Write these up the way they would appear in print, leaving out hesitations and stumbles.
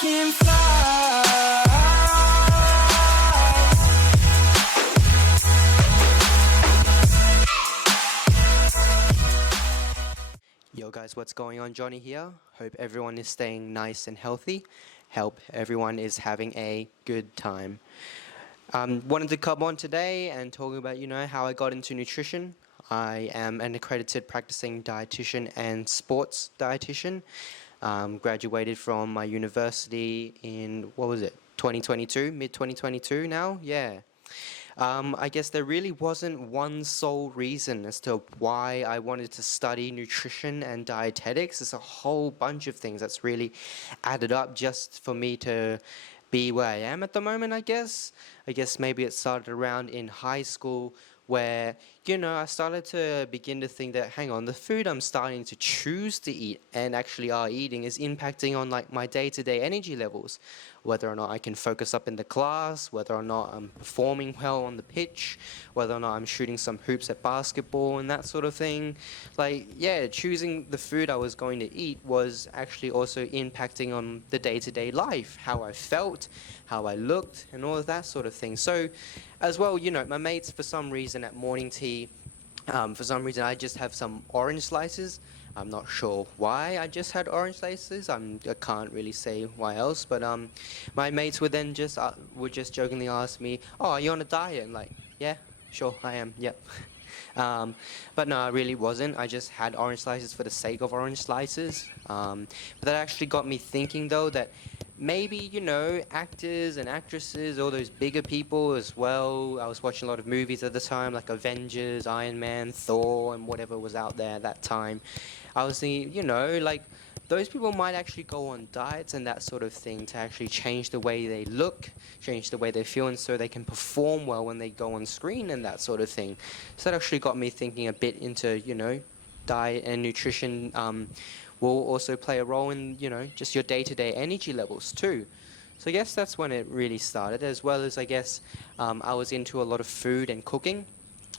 can fly. Yo guys, what's going on? Johnny here. Hope everyone is staying nice and healthy. Hope everyone is having a good time. Wanted to come on today and talk about, how I got into nutrition. I am an accredited practicing dietitian and sports dietitian. Graduated from my university in, 2022, mid 2022 now? Yeah. I guess there really wasn't one sole reason as to why I wanted to study nutrition and dietetics. There's a whole bunch of things that's really added up just for me to be where I am at the moment, I guess. I guess maybe it started around in high school where, I started to begin to think that, hang on, the food I'm starting to choose to eat and actually are eating is impacting on like my day-to-day energy levels, whether or not I can focus up in the class, whether or not I'm performing well on the pitch, whether or not I'm shooting some hoops at basketball and that sort of thing. Like, yeah, choosing the food I was going to eat was actually also impacting on the day-to-day life, how I felt, how I looked, and all of that sort of thing. So, as well, my mates, for some reason at morning tea, for some reason I just have some orange slices. I'm not sure why I just had orange slices. I can't really say why else, but my mates would then would just jokingly ask me, "Oh, are you on a diet?" And like, yeah, sure, I am. Yep. But no, I really wasn't. I just had orange slices for the sake of orange slices. But that actually got me thinking, though, that maybe, actors and actresses, all those bigger people as well. I was watching a lot of movies at the time, like Avengers, Iron Man, Thor, and whatever was out there at that time. I was thinking, like, those people might actually go on diets and that sort of thing to actually change the way they look, change the way they feel, and so they can perform well when they go on screen and that sort of thing. So that actually got me thinking a bit into, diet and nutrition will also play a role in, just your day-to-day energy levels too. So I guess that's when it really started, as well as I guess I was into a lot of food and cooking.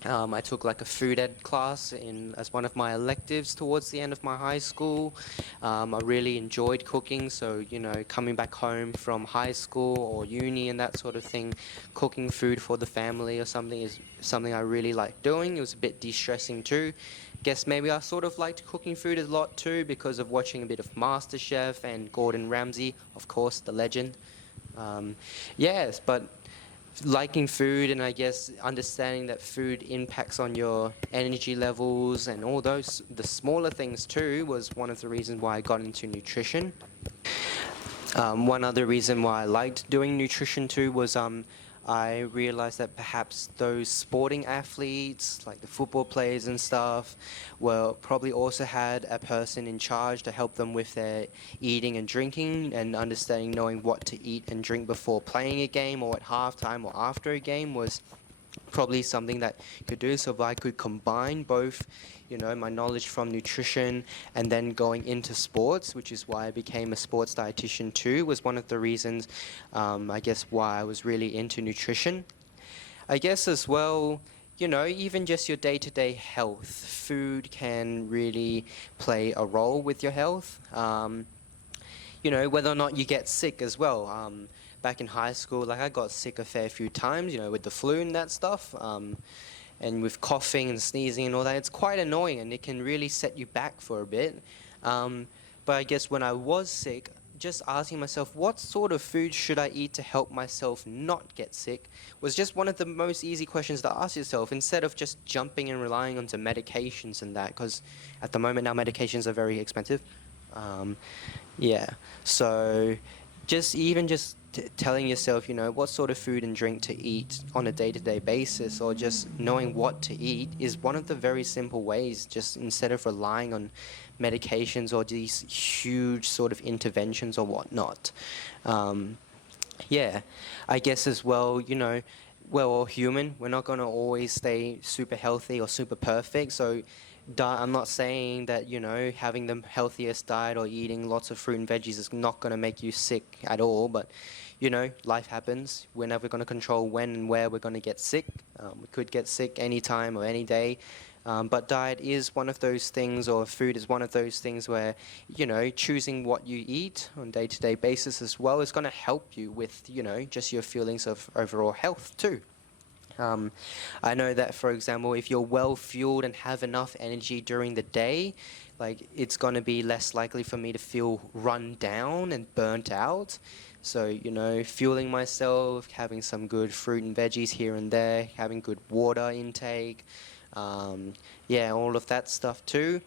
I took like a food ed class as one of my electives towards the end of my high school. I really enjoyed cooking, so coming back home from high school or uni and that sort of thing, cooking food for the family or something is something I really liked doing. It was a bit de-stressing too. Guess maybe I sort of liked cooking food a lot too because of watching a bit of MasterChef and Gordon Ramsay, of course, the legend. Yes, but liking food and I guess understanding that food impacts on your energy levels and all those, the smaller things too, was one of the reasons why I got into nutrition. One other reason why I liked doing nutrition too was I realized that perhaps those sporting athletes, like the football players and stuff, probably also had a person in charge to help them with their eating and drinking and understanding, knowing what to eat and drink before playing a game or at halftime or after a game was probably something that you could do. So if I could combine both, my knowledge from nutrition and then going into sports, which is why I became a sports dietitian too, was one of the reasons, I guess, why I was really into nutrition. I guess as well, even just your day-to-day health, food can really play a role with your health. Whether or not you get sick as well. Back in high school, like I got sick a fair few times, with the flu and that stuff, and with coughing and sneezing and all that. It's quite annoying and it can really set you back for a bit. But I guess when I was sick, just asking myself, what sort of food should I eat to help myself not get sick, was just one of the most easy questions to ask yourself, instead of just jumping and relying onto medications and that, because at the moment now medications are very expensive. Yeah, so just telling yourself, what sort of food and drink to eat on a day-to-day basis, or just knowing what to eat, is one of the very simple ways, just instead of relying on medications or these huge sort of interventions or whatnot. Yeah, I guess as well, we're all human. We're not going to always stay super healthy or super perfect. So I'm not saying that, having the healthiest diet or eating lots of fruit and veggies is not going to make you sick at all. But, life happens. We're never going to control when and where we're going to get sick. We could get sick anytime or any day. But diet is one of those things, or food is one of those things where, choosing what you eat on day-to-day basis as well is going to help you with, just your feelings of overall health too. Um, I know that, for example, if you're well fueled and have enough energy during the day, like it's going to be less likely for me to feel run down and burnt out. So, fueling myself, having some good fruit and veggies here and there, having good water intake, um, yeah, all of that stuff too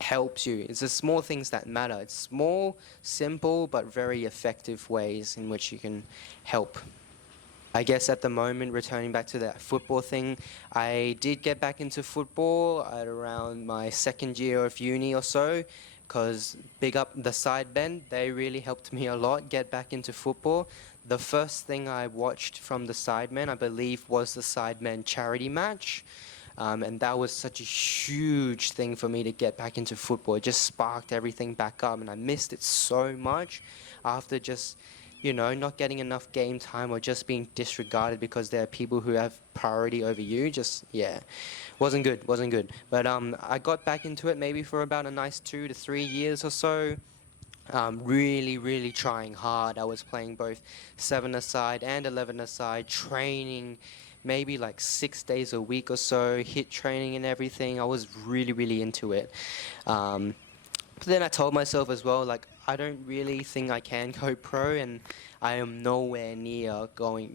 helps you. It's the small things that matter. It's small, simple, but very effective ways in which you can help. I guess at the moment, returning back to that football thing, I did get back into football at around my second year of uni or so, because big up the side bend, they really helped me a lot get back into football. The first thing I watched from the Sidemen, I believe, was the Sidemen charity match. And that was such a huge thing for me to get back into football. It just sparked everything back up, and I missed it so much after just not getting enough game time or just being disregarded because there are people who have priority over you. Just, yeah, wasn't good. But I got back into it maybe for about a nice 2 to 3 years or so. Really, really trying hard. I was playing both 7-a-side and 11-a-side, training maybe like 6 days a week or so, hit training and everything. I was really, really into it. Um, but then I told myself as well, like, I don't really think I can go pro, and I am nowhere near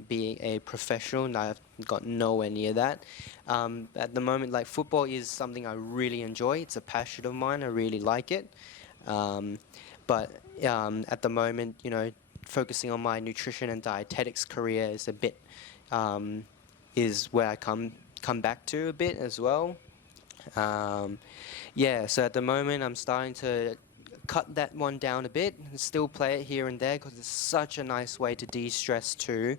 being a professional, and I've got nowhere near that. At the moment, like, football is something I really enjoy. It's a passion of mine. I really like it. Um, but at the moment, focusing on my nutrition and dietetics career is a bit, is where I come back to a bit as well. Um, yeah, so at the moment I'm starting to cut that one down a bit and still play it here and there because it's such a nice way to de-stress too.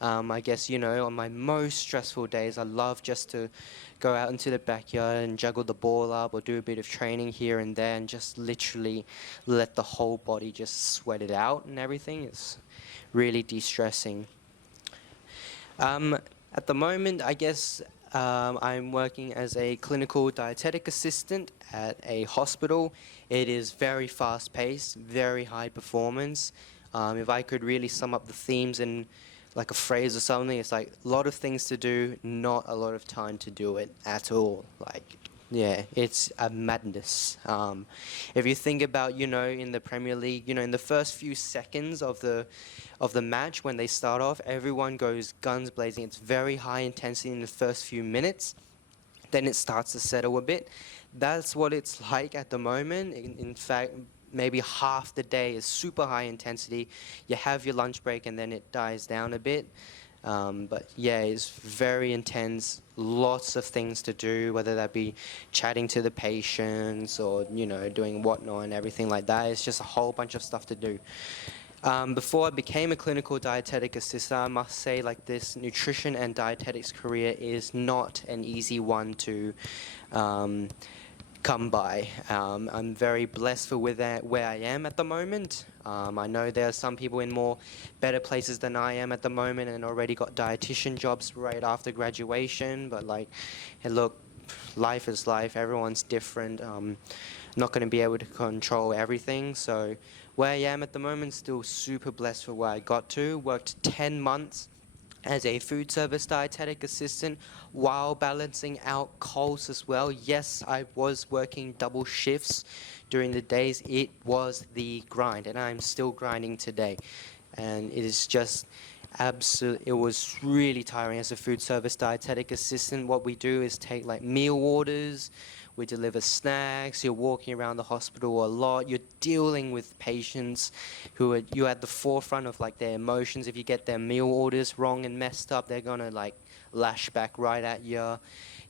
I guess, on my most stressful days, I love just to go out into the backyard and juggle the ball up or do a bit of training here and there and just literally let the whole body just sweat it out and everything. It's really de-stressing. At the moment, I guess I'm working as a clinical dietetic assistant at a hospital. It is very fast-paced, very high performance. If I could really sum up the themes in like a phrase or something, it's like a lot of things to do, not a lot of time to do it at all. Like, yeah, it's a madness. If you think about, in the Premier League, in the first few seconds of the match when they start off, everyone goes guns blazing. It's very high intensity in the first few minutes. Then it starts to settle a bit. That's what it's like at the moment. In fact, maybe half the day is super high intensity. You have your lunch break and then it dies down a bit. But yeah, it's very intense, lots of things to do, whether that be chatting to the patients or, doing whatnot and everything like that. It's just a whole bunch of stuff to do. Before I became a clinical dietetic assistant, I must say, like, this nutrition and dietetics career is not an easy one to come by. I'm very blessed for where I am at the moment. I know there are some people in better places than I am at the moment and already got dietitian jobs right after graduation, but like, hey, look, life is life, everyone's different. Not going to be able to control everything, so where I am at the moment, still super blessed for where I got to. Worked 10 months as a food service dietetic assistant while balancing out calls as well. Yes, I was working double shifts during the days. It was the grind, and I'm still grinding today. And it is just it was really tiring as a food service dietetic assistant. What we do is take like meal orders, we deliver snacks, you're walking around the hospital a lot, you're dealing with patients you're at the forefront of like their emotions. If you get their meal orders wrong and messed up, they're gonna like lash back right at you.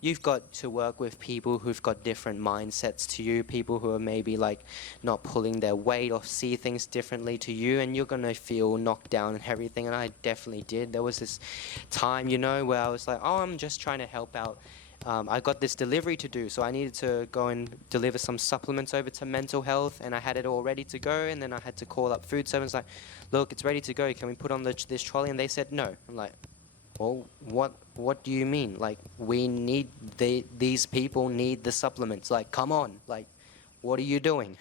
You've got to work with people who've got different mindsets to you, people who are maybe like not pulling their weight or see things differently to you, and you're gonna feel knocked down and everything, and I definitely did. There was this time, where I was like, oh, I'm just trying to help out. I got this delivery to do, so I needed to go and deliver some supplements over to mental health, and I had it all ready to go, and then I had to call up food service like, look, it's ready to go, can we put on this trolley? And they said no. I'm like, Well, what do you mean? Like, we need these people need the supplements. Like, come on. Like, what are you doing?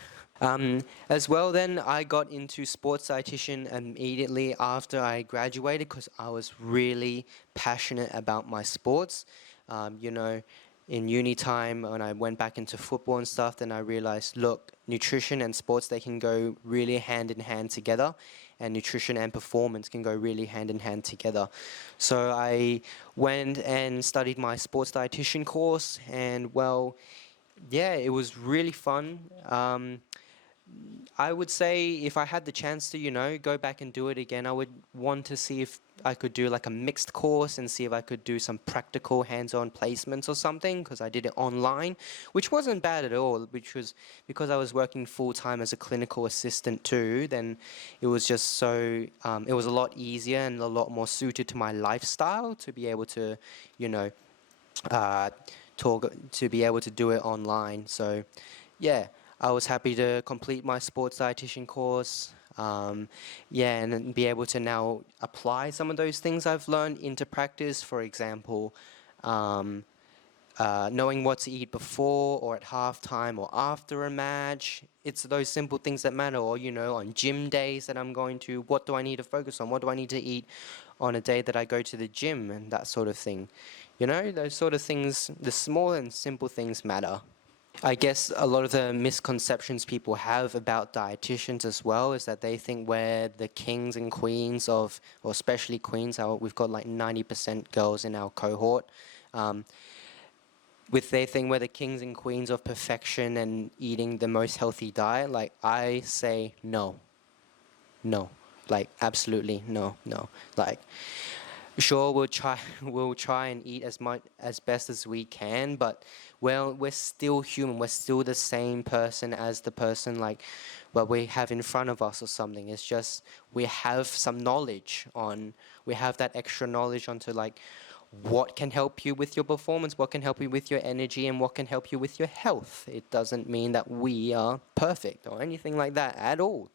As well, then I got into sports dietitian immediately after I graduated because I was really passionate about my sports. You know, in uni time when I went back into football and stuff, then I realized, look, nutrition and sports, they can go really hand in hand together, and nutrition and performance can go really hand in hand together. So I went and studied my sports dietitian course, and well, yeah, it was really fun. I would say if I had the chance to, go back and do it again, I would want to see if I could do like a mixed course and see if I could do some practical hands-on placements or something, because I did it online, which wasn't bad at all, which was because I was working full-time as a clinical assistant too, then it was just so, it was a lot easier and a lot more suited to my lifestyle to be able to, you know, uh, to be able to do it online. So yeah, I was happy to complete my sports dietitian course. Yeah, and then be able to now apply some of those things I've learned into practice. For example, um, knowing what to eat before or at halftime or after a match. It's those simple things that matter. Or, on gym days that I'm going to, what do I need to focus on? What do I need to eat on a day that I go to the gym, and that sort of thing. Those sort of things, the small and simple things matter. I guess a lot of the misconceptions people have about dietitians as well is that they think we're the kings and queens of, or especially queens. We've got like 90% girls in our cohort. Um, with they think we're the kings and queens of perfection and eating the most healthy diet. Like, I say no, no, like absolutely no, no. Like, sure, we'll try and eat as much as best as we can, but well, we're still human. We're still the same person as the person like what we have in front of us or something. It's just we have some knowledge on, we have that extra knowledge onto like what can help you with your performance, what can help you with your energy, and what can help you with your health. It doesn't mean that we are perfect or anything like that at all.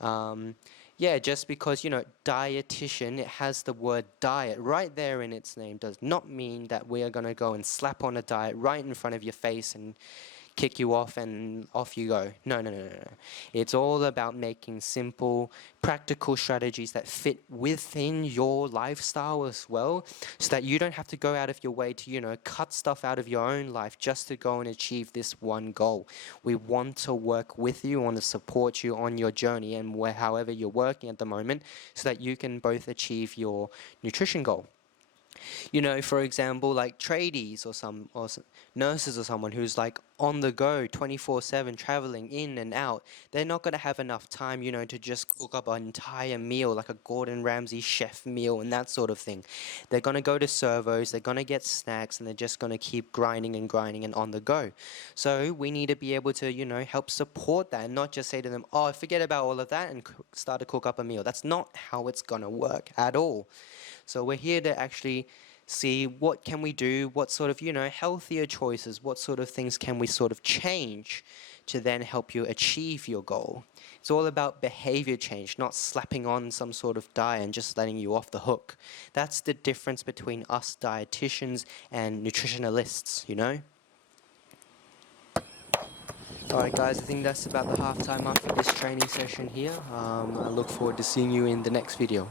Um, yeah, just because, dietitian, it has the word diet right there in its name, does not mean that we are going to go and slap on a diet right in front of your face and kick you off and off you go. No, no, no, no, no. It's all about making simple, practical strategies that fit within your lifestyle as well, so that you don't have to go out of your way to, cut stuff out of your own life just to go and achieve this one goal. We want to work with you, want to support you on your journey and however you're working at the moment, so that you can both achieve your nutrition goal. For example, like tradies or nurses or someone who's like on the go 24/7, traveling in and out. They're not going to have enough time, to just cook up an entire meal like a Gordon Ramsay chef meal and that sort of thing. They're going to go to servos, they're going to get snacks, and they're just going to keep grinding and grinding and on the go. So we need to be able to, help support that and not just say to them, oh, forget about all of that and start to cook up a meal. That's not how it's going to work at all. So we're here to actually see what can we do, what sort of, healthier choices, what sort of things can we sort of change to then help you achieve your goal. It's all about behavior change, not slapping on some sort of diet and just letting you off the hook. That's the difference between us dietitians and nutritionalists. Alright guys, I think that's about the halftime after this training session here. I look forward to seeing you in the next video.